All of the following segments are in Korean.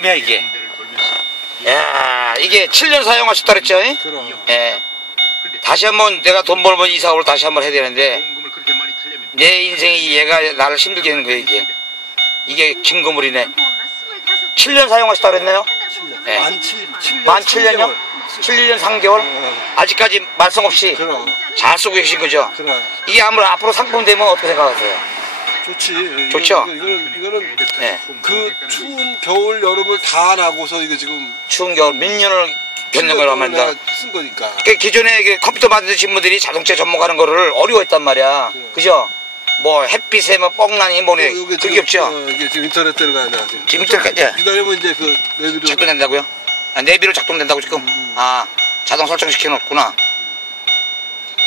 뭐야 이게? 야 이게 7년 사용하셨다 그랬죠? 잉? 그럼. 예. 다시 한번 내가 돈 벌면 이 사업을 다시 한번 해야 되는데 내 인생이 얘가 나를 힘들게 하는 거예요 이게. 이게 증거물이네. 7년 사용하셨다 그랬나요? 네. 만 7, 7년. 만 7년요? 7년 3개월? 어, 아직까지 말썽 없이 그럼. 잘 쓰고 계신 거죠? 이게 아무래도 앞으로 상품 되면 어떻게 생각하세요? 좋지. 좋죠? 이거, 이거는, 이거는 네. 그 추운 겨울, 여름을 다 나고서 이거 지금. 추운 겨울 몇 년을 겪는 걸. 내가 쓴 거니까. 그 기존에 이게 컴퓨터 만드신 분들이 자동차 전문가하는 거를 어려워했단 말이야. 그죠? 뭐 햇빛에 뭐 뻥나니 뭐니 어, 그게 없죠. 어, 이게 지금 인터넷 들어가야 돼. 지금. 지금 인터넷, 예. 기다리면 이제 그 내비로. 작동된다고요? 아, 내비로 작동된다고 지금? 음. 아 자동 설정 시켜 놓구나.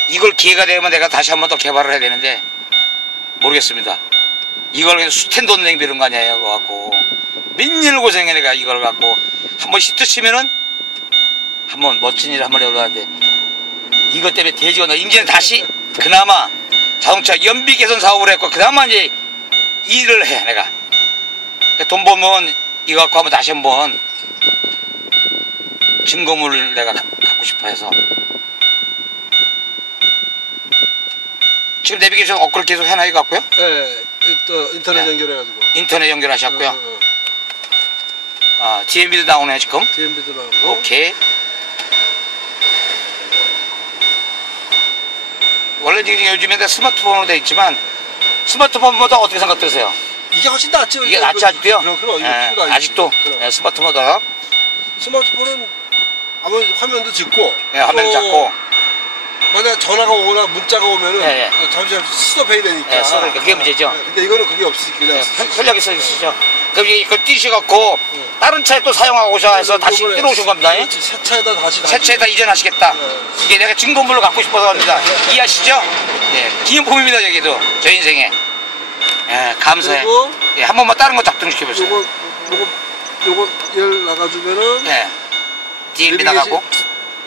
이걸 기회가 되면 내가 다시 한 번 더 개발을 해야 되는데 모르겠습니다. 이걸 그냥 스탠드 온냉 비는 거 아니에요, 그거 갖고. 몇 년을 고생해 내가 이걸 갖고. 한번 시트 치면은 한번 멋진 일을 한번 해보려는데. 이것 때문에 돼지가 나 이제는 다시 그나마 자동차 연비 개선 사업을 했고 그나마 이제 일을 해 내가. 그러니까 돈 벌면 이거 갖고 한번 다시 한번 증거물을 내가 가- 갖고 싶어 해서 지금 내비게이션 업그레이드 계속 해놔야 갖고요 예, 또 인터넷 네. 연결해가지고. 인터넷 연결하셨고요 어, 어. 아 DMB도 나오네 지금 DMB도 나오고. 오케이 원래 지금 요즘에 다 스마트폰으로 돼 있지만 스마트폰보다 어떻게 생각 드세요? 이게 훨씬 낫죠. 이게. 낫지 아직도요? 그럼, 그럼. 이거 예, 아직도. 예, 스마트폰보다 스마트폰은 아무 화면도 짓고. 예, 화면 또 작고 만약 전화가 오거나 문자가 오면은 예, 예. 어, 잠시 잠시 스톱해야 되니까. 예, 스톱해야 그게 문제죠. 예, 근데 이거는 그게 없으니까 예, 쓰- 편- 편리하게 써주시죠 그럼 이걸 띄셔갖고 예. 다른 차에 또 사용하고 오셔 해서 다시 들어오신 겁니다 예? 그렇지, 새 차에다 다시 새 차에다 이전하시겠다 예. 이게 내가 증거물로 갖고 싶어서 합니다 이해하시죠? 예, 기념품입니다 여기도 저 인생에 예, 감사해 예, 한 번만 다른 거 작동시켜보세요 요거 요거 요거 열 나가주면은 예. DMB 나가고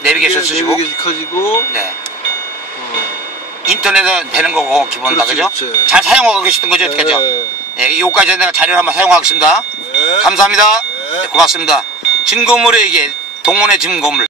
내비게이션 쓰시고 내비게이션 커지고 네. 어, 인터넷은 되는 거고 기본 다 그렇지, 그죠? 그렇지. 잘 사용하고 계시던 거죠 어떻게 죠 예, 예, 요까지 내가 자료를 한번 사용하겠습니다 예. 감사합니다 네. 네, 고맙습니다 증거물에 이게 동원의 증거물